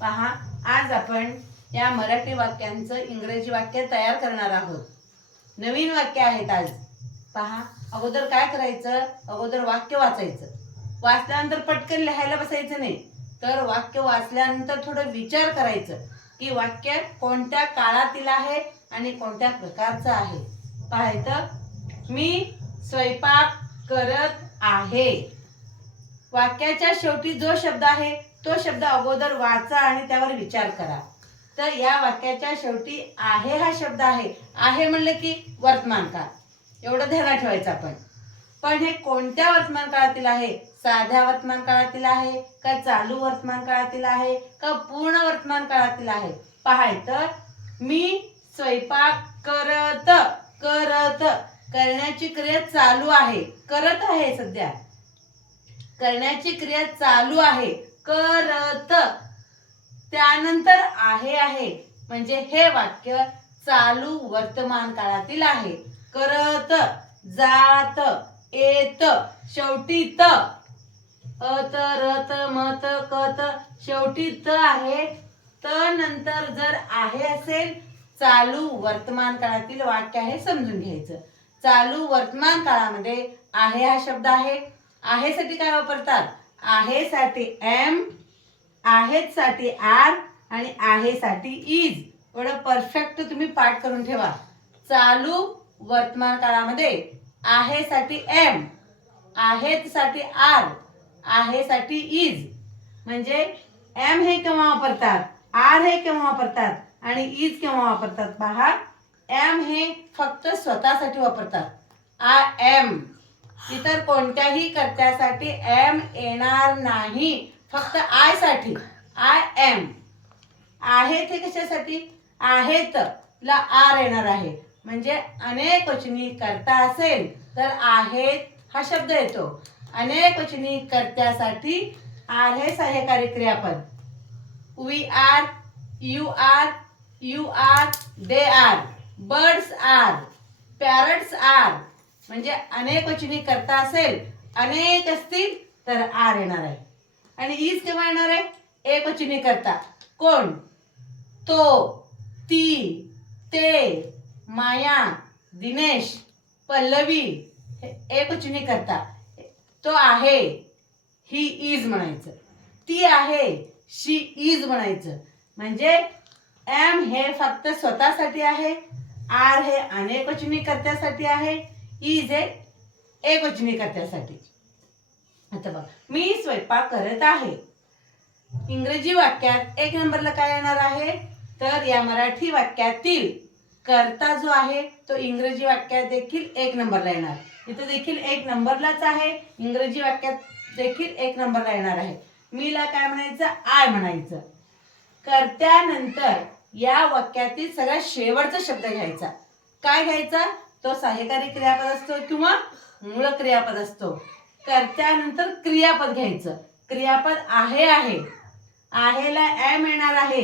पहा आज आपण या मराठी वाक्यांचं इंग्रजी वाक्य तयार करणार आहोत. नवीन वाक्य आहेत आज. पहा अगोदर काय करायचं? अगोदर वाक्य वाचायचं. वाचल्यानंतर पटकन लिहायला बसायचं नाही. तर वाक्य वाचल्यानंतर थोडं विचार करायचं की वाक्य कोणत्या काळातील आहे आणि कोणत्या प्रकारचं आहे. पाहायचं मी स्वयंपाक करत आहे. वाक्याच्या शेवटी जो शब्द आहे तो शब्द अगोदर वाचा आणि त्यावर विचार करा. तर या वाक्याच्या शेवटी आहे हा शब्द आहे. आहे म्हणलं की वर्तमान काळ एवढं ध्यानात ठेवायचं आपण. पण हे कोणत्या वर्तमान काळातील आहे? साध्या वर्तमान काळातील आहे? का चालू वर्तमान काळातील आहे? का पूर्ण वर्तमान काळातील आहे पाहायचं मी स्वयंपाक करत करत. करण्याची क्रिया चालू आहे. करत आहे सध्या. करण्याची क्रिया चालू आहे. करत. त्यानंतर आहे आहे. म्हणजे हे वाक्य चालू वर्तमान काळातील आहे. करत जात येत शेवटी त अत रत मत कत शेवटी त आहे. त नंतर जर आहे असेल चालू वर्तमान काळातील वाक्य आहे समजून घ्यायचं. चालू वर्तमान काळामध्ये आहे हा शब्द आहे. आहेसाठी काय वापरतात? आहेसाठी एम आहेसाठी आर आणि आहेसाठी इज. एवढं परफेक्ट तुम्ही पाठ करून ठेवा. चालू वर्तमान काळामध्ये आहेसाठी एम आहेसाठी आर आहेसाठी इज. म्हणजे एम हे केव्हा वापरतात? आर हे केव्हा वापरतात? आणि इज केव्हा वापरतात? पहा. एम हे फक्त स्वतःसाठी वापरतात. I am. इतर कोणत्याही कर्त्यासाठी एम येणार नाही. फक्त आयसाठी. आय एम आहेत हे कशासाठी? आहेत. ला आर येणार आहे. म्हणजे अनेक वचनी करता असेल तर आहेत हा शब्द येतो. अनेक वचनी कर्त्यासाठी आर हे सहाय्यकारी क्रियापद. We are you are you are they are birds are parrots are म्हणजे अनेक वचनी करता असेल अनेक असतील तर आर येणार आहे. आणि ईज केव्हा येणार आहे? एक वचनी करता. कोण? तो ती ते माया दिनेश पल्लवी एक वचनी करता. तो आहे ही इज म्हणायचं. ती आहे शी इज म्हणायचं. म्हणजे एम हे फक्त स्वतःसाठी आहे आर हे अनेक वचनी करत्यासाठी आहे इज ए एक वचनी आता बघ मी स्वयंपाक करत आहे. इंग्रजी वाक्यात एक नंबरला काय येणार आहे? तर या मराठी वाक्यातील कर्ता जो आहे तो इंग्रजी वाक्यात देखील एक नंबरला येणार. इथं देखील एक नंबरलाच आहे. इंग्रजी वाक्यात देखील एक नंबरला येणार आहे. मीला काय म्हणायचं? आय म्हणायचं. कर्त्यानंतर या वाक्यातील सगळ्यात शेवटचा शब्द घ्यायचा. काय घ्यायचा? तो सहाय्यकारी क्रियापद असतो किंवा मूळ क्रियापद असतो. कर्त्यानंतर क्रियापद घ्यायचं. क्रियापद आहे आहे. आहेला एम येणार आहे.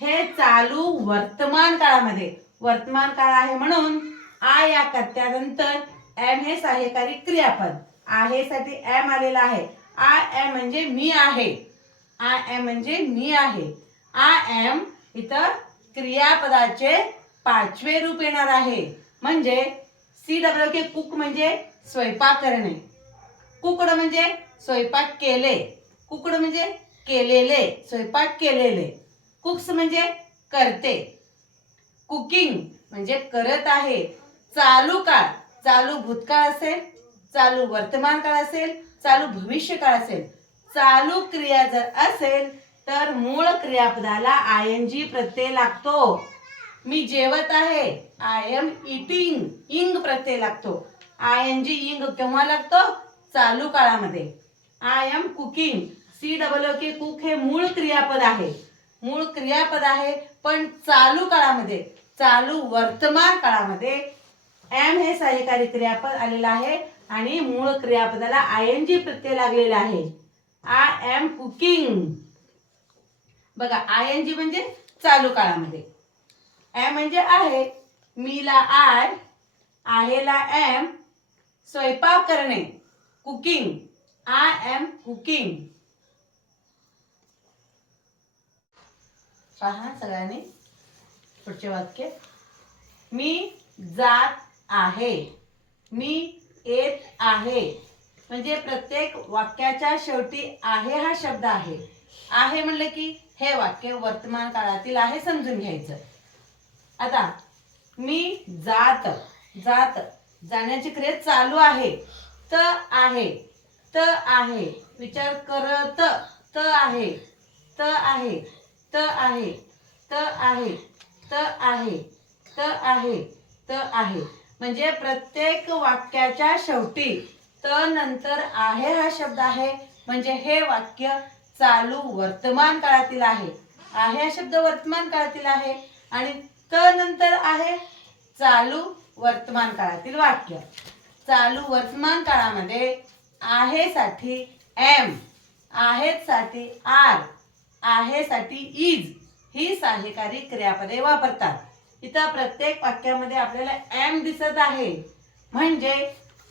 हे चालू वर्तमान काळामध्ये. वर्तमान काळ आहे म्हणून आ या कर्त्यानंतर एम हे सहाय्यकारी क्रियापद. आहेसाठी एम आलेला आहे. आय एम म्हणजे मी आहे. आय एम म्हणजे मी आहे. आय एम इथं क्रियापदाचे पाचवे रूप येणार आहे. म्हणजे सी डब्ल्यू के कुक म्हणजे स्वयंपाक करणे. कुकड म्हणजे स्वयंपाक केले. कुकड म्हणजे केलेले स्वयंपाक केलेले. कुक्स म्हणजे करते. कुकिंग म्हणजे करत आहे. चालू काळ चालू भूतकाळ असेल चालू वर्तमान काळ असेल चालू भविष्य काळ असेल. चालू क्रिया जर असेल तर मूळ क्रियापदाला आय एन जी प्रत्यय लागतो. मी जेवत आहे. आय एम इटिंग इंग प्रत्यय लागतो. आय एन जी इंग केव्हा लागतो? चालू काळामध्ये. I am cooking C double O K cook हे मूळ क्रियापद आहे. मूळ क्रियापद आहे पण चालू काळामध्ये चालू वर्तमान काळामध्ये एम हे सहकारी क्रियापद आलेलं आहे आणि मूळ क्रियापदाला आय एन जी प्रत्यय लागलेला आहे. आय एम कुकिंग बघा आय एन जी म्हणजे चालू काळामध्ये. एम म्हणजे आहे मीला आय आहेला एम स्वयंपाक करणे कुकिंग आय एम कुकिंग. पहा सगळ्यांनी पुढचे वाक्य. मी जात आहे. मी येत आहे. म्हणजे प्रत्येक वाक्याच्या शेवटी आहे हा शब्द आहे. आहे म्हणलं की हे वाक्य वर्तमान काळातील आहे समजून घ्यायचं. आता मी जात जात. जाण्याची क्रिया चालू आहे. त आहे त आहे. विचार करत त आहे त आहे त आहे त आहे त आहे त आहे त आहे. म्हणजे प्रत्येक वाक्याच्या शेवटी त नंतर आहे हा शब्द आहे. म्हणजे हे वाक्य चालू वर्तमान काळातील आहे. आहे हा शब्द वर्तमान काळातील आहे. आणि त नंतर आहे चालू वर्तमान काळातील वाक्य. चालू वर्तमान काळामध्ये आहे साठी एम आहेत साठी आर आहे साठी इज ही सहाय्यकारी क्रियापदे वापरतात. इथं प्रत्येक वाक्यामध्ये आपल्याला एम दिसत आहे. म्हणजे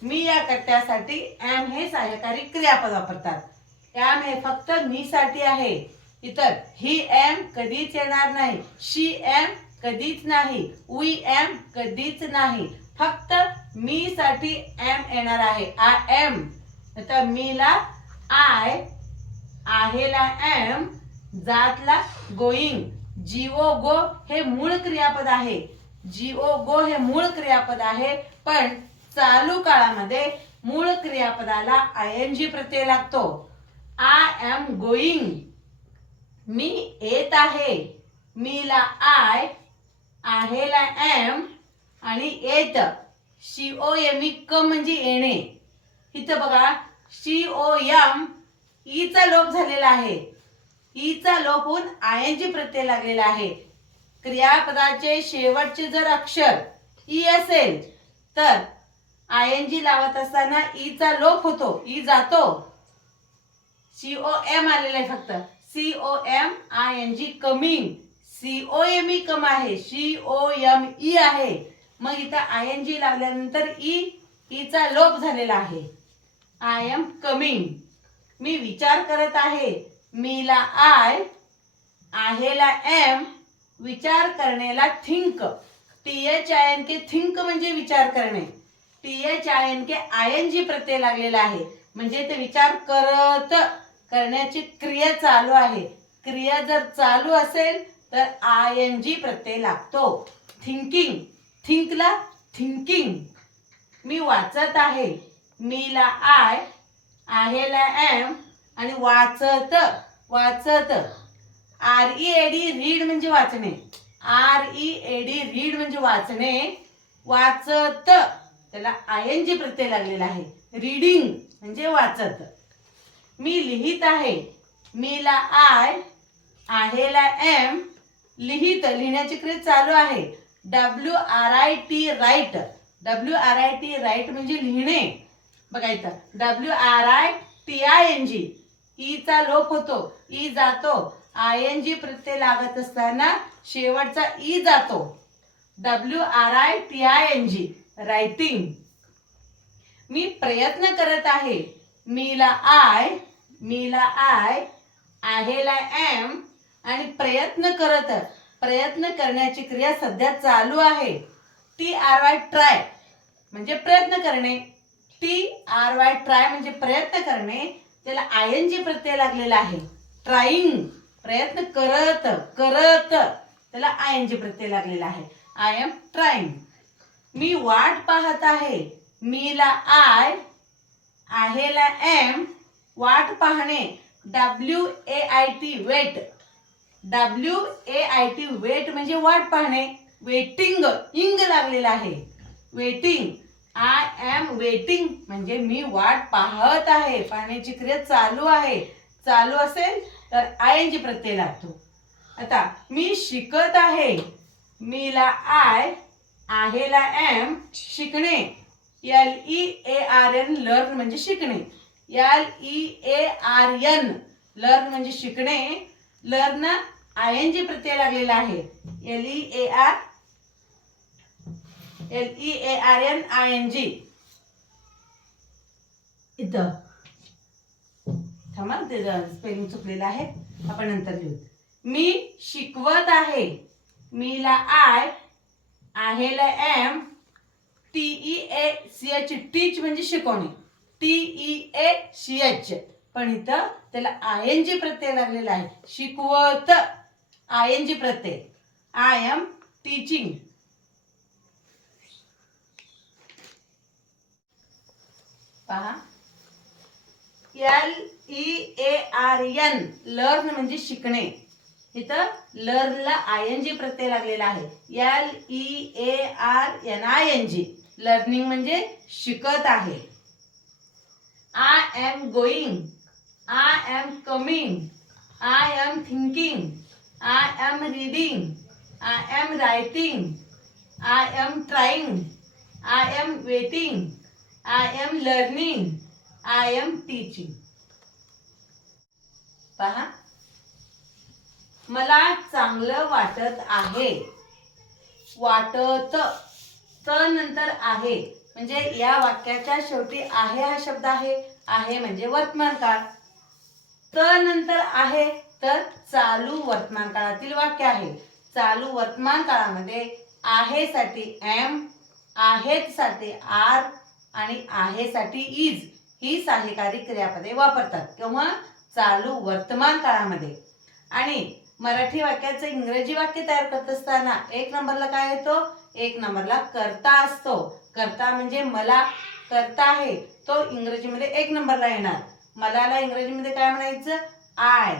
मी या कट्ट्यासाठी एम हे सहाय्यकारी क्रियापद वापरतात. एम हे फक्त मी साठी आहे. इतर ही एम कधीच येणार नाही. शी एम कधीच नाही. वी एम कधीच नाही. फक्त मी साठी एम येणार आहे. आय एम आता मीला आय आहेला एम जातला गोईंग जीओ गो हे मूळ क्रियापद आहे. जीओ गो हे मूळ क्रियापद आहे. पण चालू काळामध्ये मूळ क्रियापदाला आय एन जी प्रत्यय लागतो. आय एम गोईंग मी येत आहे. मीला आय आहेला एम आणि येत शी ओ एम ई क म्हणजे येणे इथं बघा शी ओ एम ईचा लोप झालेला आहे. ईचा लोप होऊन आय एन जी प्रत्यय लागलेला आहे. क्रियापदाचे शेवटचे जर अक्षर ई असेल तर आय एन जी लावत असताना ईचा लोप होतो ई जातो. सी ओ एम आलेला आहे फक्त. C O M I N G coming. C O M E come आहे. सी ओ एम ई आहे. मग इथं आय एन जी लावल्यानंतर ई e, ईचा e लोप झालेला आहे. आय एम कमिंग मी विचार करत आहे. मीला आय आहेला एम विचार करण्याला think T H I N K think म्हणजे विचार करणे. T H I N K I N G प्रत्यय लागलेला आहे. म्हणजे ते विचार करत करण्याची क्रिया चालू आहे. क्रिया जर चालू असेल तर आय एन जी प्रत्यय लागतो. थिंकिंग थिंकला थिंकिंग मी वाचत आहे मीला आय आहेला एम आणि वाचत वाचत. R E A D read म्हणजे वाचणे. R E A D read म्हणजे वाचणे वाचत. त्याला आय एन जी प्रत्यय लागलेला आहे. रीडिंग म्हणजे वाचत. मी लिहित आहे मीला आय आहेला एम लिहित लिहिण्याची क्रिया चालू आहे. W R I T write W R I T write म्हणजे लिहिणे. बघा इथं. W R I T I N G Icha लोप होतो. ई जातो. आय एन जी प्रत्यय लागत असताना शेवटचा ई जातो. W R I T I N G writing मी प्रयत्न करत आहे. मीला आय मीला आय आहेला एम आणि प्रयत्न करत प्रयत्न करण्याची क्रिया सध्या चालू आहे. टी आर वाय ट्राय म्हणजे प्रयत्न करणे. टी आर वाय ट्राय म्हणजे प्रयत्न करणे. त्याला आय एन जी प्रत्यय लागलेला आहे. ट्राईंग प्रयत्न करत करत. त्याला आय एन जी प्रत्यय लागलेला आहे. आय एम ट्राईंग मी वाट पाहत आहे. मीला आय आहेला एम वाट पाहणे. W A I T wait W A I T wait म्हणजे वाट पाहणे. वेटिंग इंग लागलेला आहे. वेटिंग आय एम वेटिंग म्हणजे मी वाट पाहत आहे. पाहण्याची क्रिया चालू आहे. चालू असेल तर आय एन जी प्रत्यय लागतो. आता मी शिकत आहे. मीला आय आहेला एम शिकणे. L E A R N learn म्हणजे शिकणे. L E A R N learn म्हणजे शिकणे. लर्न आय एन जी प्रत्यय लागलेला आहे. L E A R L E A R N I N G इथं. थांबा ते स्पेलिंग चुकलेलं आहे. आपण नंतर लिहू. मी शिकवत आहे. मीला I आहेला am T E A C H teach म्हणजे शिकवणे. T E A C H पण इथं त्याला आय एन जी प्रत्यय लागलेला आहे. शिकवत आय एन जी प्रत्यय. आय एम टीचिंग पहा. L E A R N learn म्हणजे शिकणे. इथं लर्नला आय एन जी प्रत्यय लागलेला आहे. L E A R N I N G learning म्हणजे शिकत आहे. I am going I am coming I am thinking I am reading I am writing I am trying I am waiting I am learning I am teaching पहा. मला चांगलं वाटत आहे. वाटत त नंतर आहे. म्हणजे या वाक्याच्या शेवटी आहे हा शब्द आहे. आहे म्हणजे वर्तमान काळ त नंतर आहे तर चालू वर्तमान काळातील वाक्य आहे. चालू वर्तमान काळामध्ये आहे साठी एम आहेत साठी आर आणि आहे साठी इज ही सहाय्यकारी क्रियापदे वापरतात किंवा चालू वर्तमान काळामध्ये. आणि मराठी वाक्याचं इंग्रजी वाक्य तयार करत असताना एक नंबरला काय येतो? एक नंबरला करता असतो. करता म्हणजे मला करता आहे. तो इंग्रजीमध्ये एक नंबरला येणार. मलाला इंग्रजीमध्ये काय म्हणायचं? आय.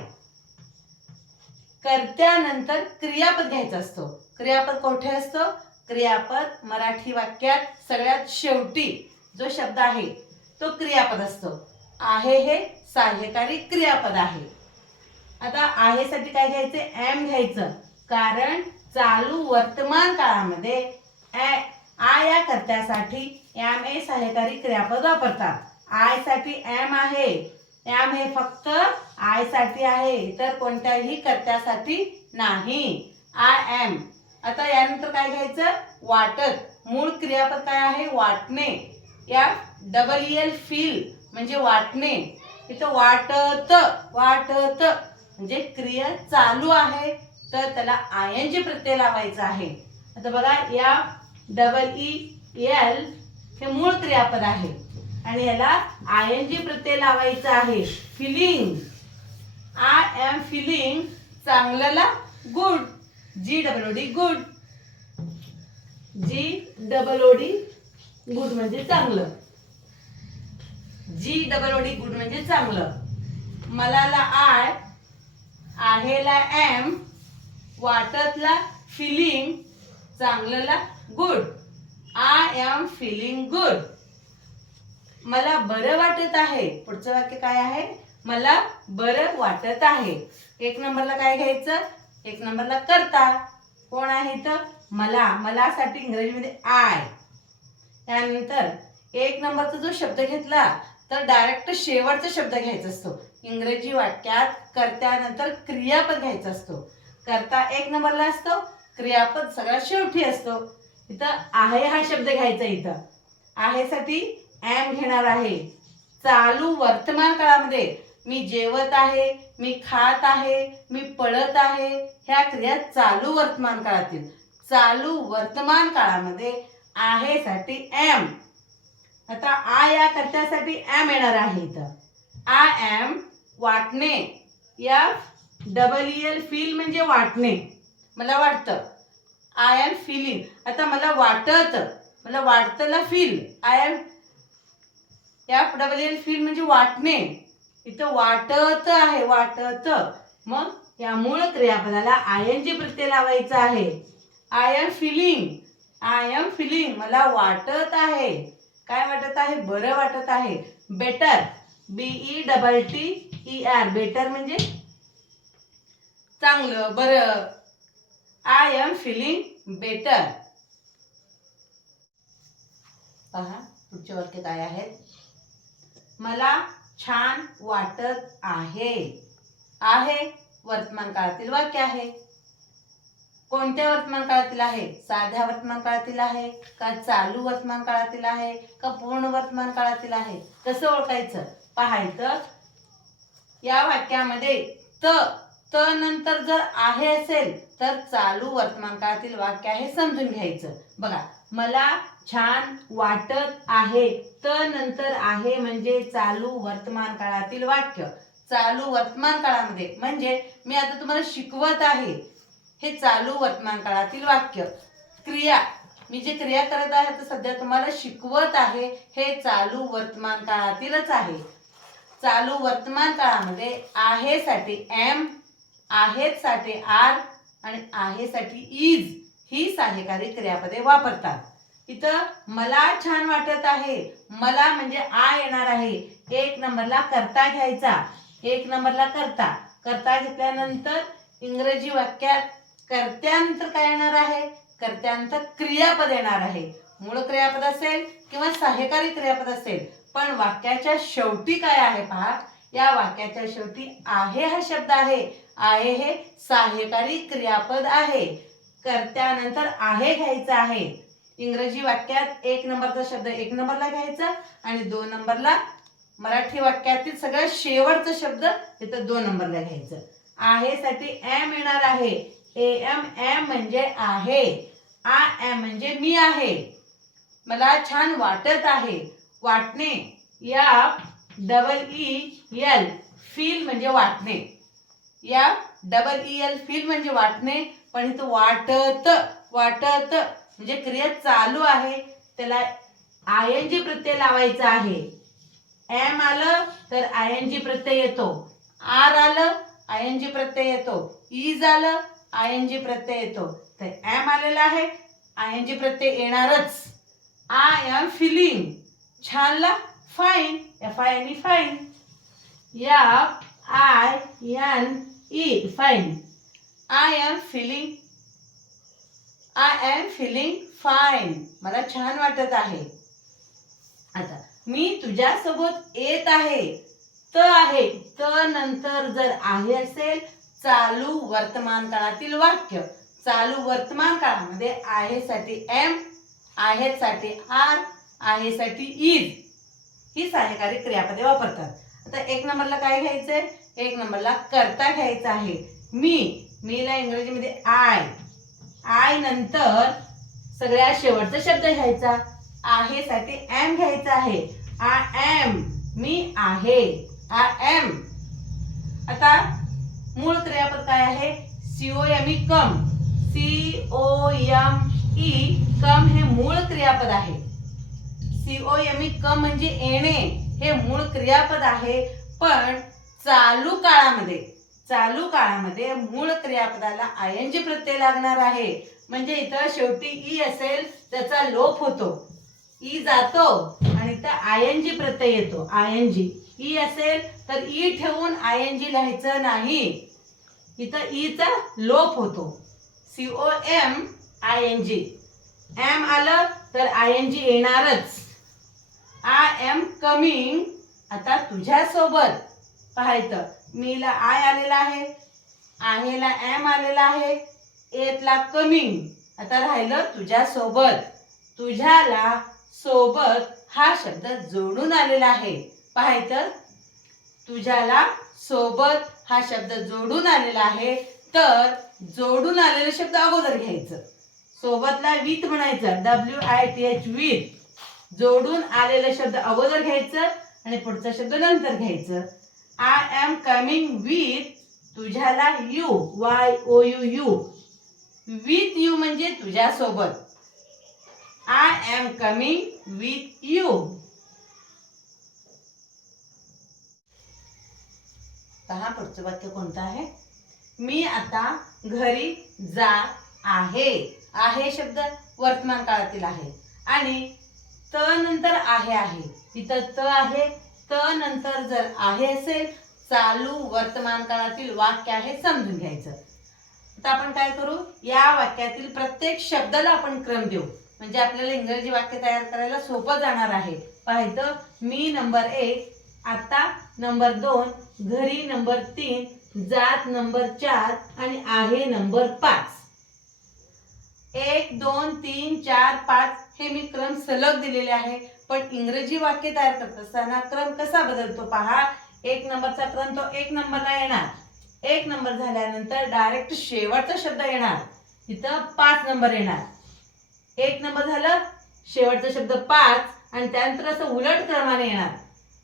कर्त्यानंतर क्रियापद घ्यायचा असतो. क्रियापद कोठे असतो? क्रियापद मराठी वाक्यात सगळ्यात शेवटी जो शब्द आहे तो क्रियापद असतो. आहे हे सहाय्यकारी क्रियापद आहे. आता आहेसाठी काय घ्यायचं? एम घ्यायचं. कारण चालू वर्तमान काळामध्ये ए- आ या कर्त्यासाठी एम ए सहाय्यकारी क्रियापद वापरतात. आयसाठी एम आहे. एम हे फक्त आयसाठी आहे. इतर कोणत्याही कर्त्यासाठी नाही. आय एम आता यानंतर काय घ्यायचं? वाटत. मूळ क्रियापद काय आहे? वाटणे. या डबल एल फील म्हणजे वाटणे. इथं वाटत वाटत म्हणजे क्रिया चालू आहे. तर त्याला आय एन जी प्रत्यय लावायचा आहे. आता बघा या डबल ई एल हे मूळ क्रियापद आहे. आणि याला आय एन जी प्रत्यय लावायचा आहे. Feeling I am feeling चांगल्याला good G double O D good G double O D good म्हणजे चांगलं. G double O D good म्हणजे चांगलं. मलाला आय आहेला एम वाटतला feeling चांगलंला good I am feeling good मला बरं वाटत आहे. पुढचं वाक्य काय आहे? मला बरं वाटत आहे. एक नंबरला काय घ्यायचं? एक नंबरला करता. कोण आहे तर मला. मलासाठी इंग्रजीमध्ये आय. त्यानंतर एक नंबरचा जो शब्द घेतला तर डायरेक्ट शेवटचा शब्द घ्यायचा असतो. इंग्रजी वाक्यात कर्त्यानंतर क्रियापद घ्यायचा असतो. करता एक नंबरला असतो क्रियापद सगळ्यात शेवटी असतो. इथं आहे हा शब्द घ्यायचा इथं. आहेसाठी ॲम घेणार आहे. चालू वर्तमान काळामध्ये मी जेवत आहे मी खात आहे मी पळत आहे ह्या क्रिया चालू वर्तमान काळातील. चालू वर्तमान काळामध्ये आहेसाठी एम आता आ या कर्त्यासाठी एम येणार आहे इथं. आय एम वाटणे. या डबल एल फील म्हणजे वाटणे. मला वाटतं. आय एम फिलिंग आता मला वाटत. मला वाटतंला feel I am F double L feel म्हणजे वाटणे. इथं वाटत आहे वाटत. मग या मूळ क्रियापदाला आय एन जी प्रत्यय लावायचा आहे. I am feeling I am feeling मला वाटत आहे. काय वाटत आहे? बरं वाटत आहे. Better B E double T E R better म्हणजे? चांगलं बरं. आय एम फिलिंग बेटर पहा पुढच्या वाक्य काय आहेत. मला छान वाटत आहे. आहे वर्तमान काळातील वाक्य आहे. कोणत्या वर्तमान काळातील आहे? साध्या वर्तमान काळातील आहे का चालू वर्तमान काळातील आहे का पूर्ण वर्तमान काळातील आहे? कसं ओळखायचं? पाहायचं या वाक्यामध्ये त त नंतर जर आहे असेल तर चालू वर्तमान काळातील वाक्य आहे समजून घ्यायचं. बघा मला छान वाटत आहे. त नंतर आहे म्हणजे चालू वर्तमान काळातील वाक्य. चालू वर्तमान काळामध्ये म्हणजे मी आता तुम्हाला शिकवत आहे. हे चालू वर्तमान काळातील वाक्य. क्रिया. मी जे क्रिया करत आहे तर सध्या तुम्हाला शिकवत आहे हे चालू वर्तमान काळातीलच आहे. चालू वर्तमान काळामध्ये आहे साठी एम आहेसाठी आर आणि आहे साठी इज ही सहाय्यकारी क्रियापदे वापरतात. इथं मला छान वाटत आहे. मला म्हणजे आ येणार आहे. एक नंबरला करता घ्यायचा. एक नंबरला करता. करता घेतल्यानंतर इंग्रजी वाक्यात कर्त्यानंतर काय येणार आहे? कर्त्यानंतर क्रियापद येणार आहे. मूळ क्रियापद असेल किंवा सहाय्यकारी क्रियापद असेल. पण वाक्याच्या शेवटी काय आहे पहा? या वाक्याच्या शेवटी आहे हा शब्द आहे. आहे हे सहाय्यकारी क्रियापद आहे. कर्त्यानंतर आहे घ्यायचं आहे. इंग्रजी वाक्यात एक नंबरचा शब्द एक नंबरला घ्यायचा आणि दोन नंबरला मराठी वाक्यातील सगळ्यात शेवटचा शब्द तिथं दोन नंबरला घ्यायचं. आहे साठी एम येणार आहे. ए एम एम म्हणजे आहे. आ एम म्हणजे मी आहे. मला छान वाटत आहे. वाटणे. या डबल ई एल फील म्हणजे वाटणे. या डबल ई एल फील म्हणजे वाटणे. पण इथं वाटत वाटत म्हणजे क्रिया चालू आहे त्याला आय एन जी प्रत्यय लावायचा आहे. एम आलं तर आय एन जी प्रत्यय येतो. आर आलं आय एन जी प्रत्यय येतो. ईज आलं आय एन जी प्रत्यय येतो. तर एम आलेला आहे आय एन जी प्रत्यय येणारच. I am feeling छानला fine F I N E fine या I N E fine I am feeling I am feeling fine मला छान वाटत आहे. आता मी तुझ्यासोबत येत आहे. त आहे. त नंतर जर आहे असेल चालू वर्तमान काळातील वाक्य. चालू वर्तमान काळामध्ये आहे साठी एम आहे साठी आर आहे साठी इज ही सहाय्यकारी क्रियापदे वापरतात. आता एक नंबरला काय घ्यायचंय? एक नंबरला करता घ्यायचं आहे. मी मीला इंग्रजीमध्ये आय आय नंतर सगळ्यात शेवटचा शब्द घ्यायचा. आहे साठी एम घ्यायचा आहे. आय एम मी आहे. आय एम आता मूळ क्रियापद काय आहे? C O M E come. C O M E come हे मूळ क्रियापद आहे. C O M E come म्हणजे येणे हे मूळ क्रियापद आहे पण चालू काळामध्ये. चालू काळामध्ये मूळ क्रियापदाला आय एन जी प्रत्यय लागणार आहे. म्हणजे इथं शेवटी ई असेल त्याचा लोप होतो. ई जातो आणि इथं आय एन जी प्रत्यय येतो. आय एन जी ई असेल तर ई ठेवून आय एन जी लिहायचं नाही. इथं ईचा लोप होतो. C O M I N G am आलं तर आय एन जी येणारच. आय एम कमिंग आता तुझ्यासोबत. पाहायचं. मीला आय आलेला आहे आहेला एम आलेला आहे एतला कमिंग आता राहिलं तुझ्यासोबत. तुझ्याला सोबत हा शब्द जोडून आलेला आहे. पाहायचं? तुझ्याला सोबत हा शब्द जोडून आलेला आहे. तर जोडून आलेले शब्द अगोदर घ्यायचं. सोबतला विथ म्हणायचं. W I T H with. जोडून आलेले शब्द अगोदर घ्यायचं आणि पुढचा शब्द नंतर घ्यायचं. I am coming with तुझ्याला you Y O U you with you म्हणजे तुझ्यासोबत. I am coming with you पहा पुढचं वाक्य कोणतं आहे? मी आता घरी जात आहे. आहे शब्द वर्तमान काळातील आहे. आणि त नंतर आहे आहे. इथं त आहे तर नंतर जर आहे असेल चालू वर्तमान काळातील वाक्य आहे समजून घ्यायचं. आता आपण काय करू? या वाक्यातील प्रत्येक शब्दाला आपण क्रम देऊ. म्हणजे आपल्याला इंग्रजी वाक्य तयार करायला सोपं जाणार आहे. पाहायचं मी नंबर एक आता नंबर दोन घरी नंबर तीन जात नंबर चार आणि आहे नंबर पाच. एक दोन तीन चार पाच हे मी क्रम सलग दिलेले आहे पण इंग्रजी वाक्य तयार करत असताना क्रम कसा बदलतो पहा. एक नंबरचा क्रम तो एक नंबरला येणार. एक नंबर झाल्यानंतर डायरेक्ट शेवटचा शब्द येणार. इथं पाच नंबर येणार. एक नंबर झालं शेवटचा शब्द पाच आणि त्यानंतर असं उलट क्रमाने येणार.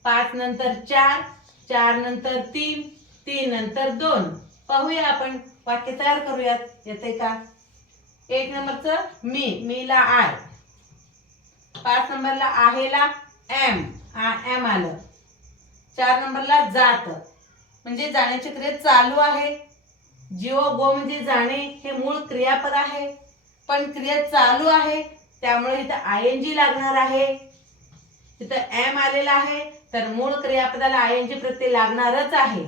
पाच नंतर चार चार नंतर तीन तीन नंतर दोन. पाहूया आपण वाक्य तयार करूयात येते का? एक नंबरचं मी मीला आय. पाच नंबरला आहेला एम. एम आलं. चार नंबरला जात. म्हणजे जाण्याची क्रिया चालू आहे. जिओ गो म्हणजे जाणे हे मूळ क्रियापद आहे. पण क्रिया चालू आहे त्यामुळे इथं आय एन जी लागणार आहे. तिथं एम आलेला आहे तर मूळ क्रियापदाला आय एन जी प्रत्यय लागणारच आहे.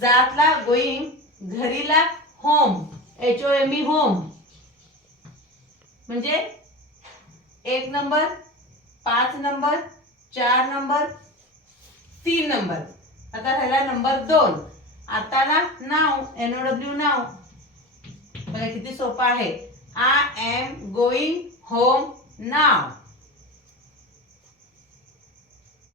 जातला going घरीला home H O M E home म्हणजे एक नंबर पाच नंबर चार नंबर तीन नंबर. आता राहिला नंबर दोन. आता ना now N O W now. बघा किती सोपं आहे. I am going home now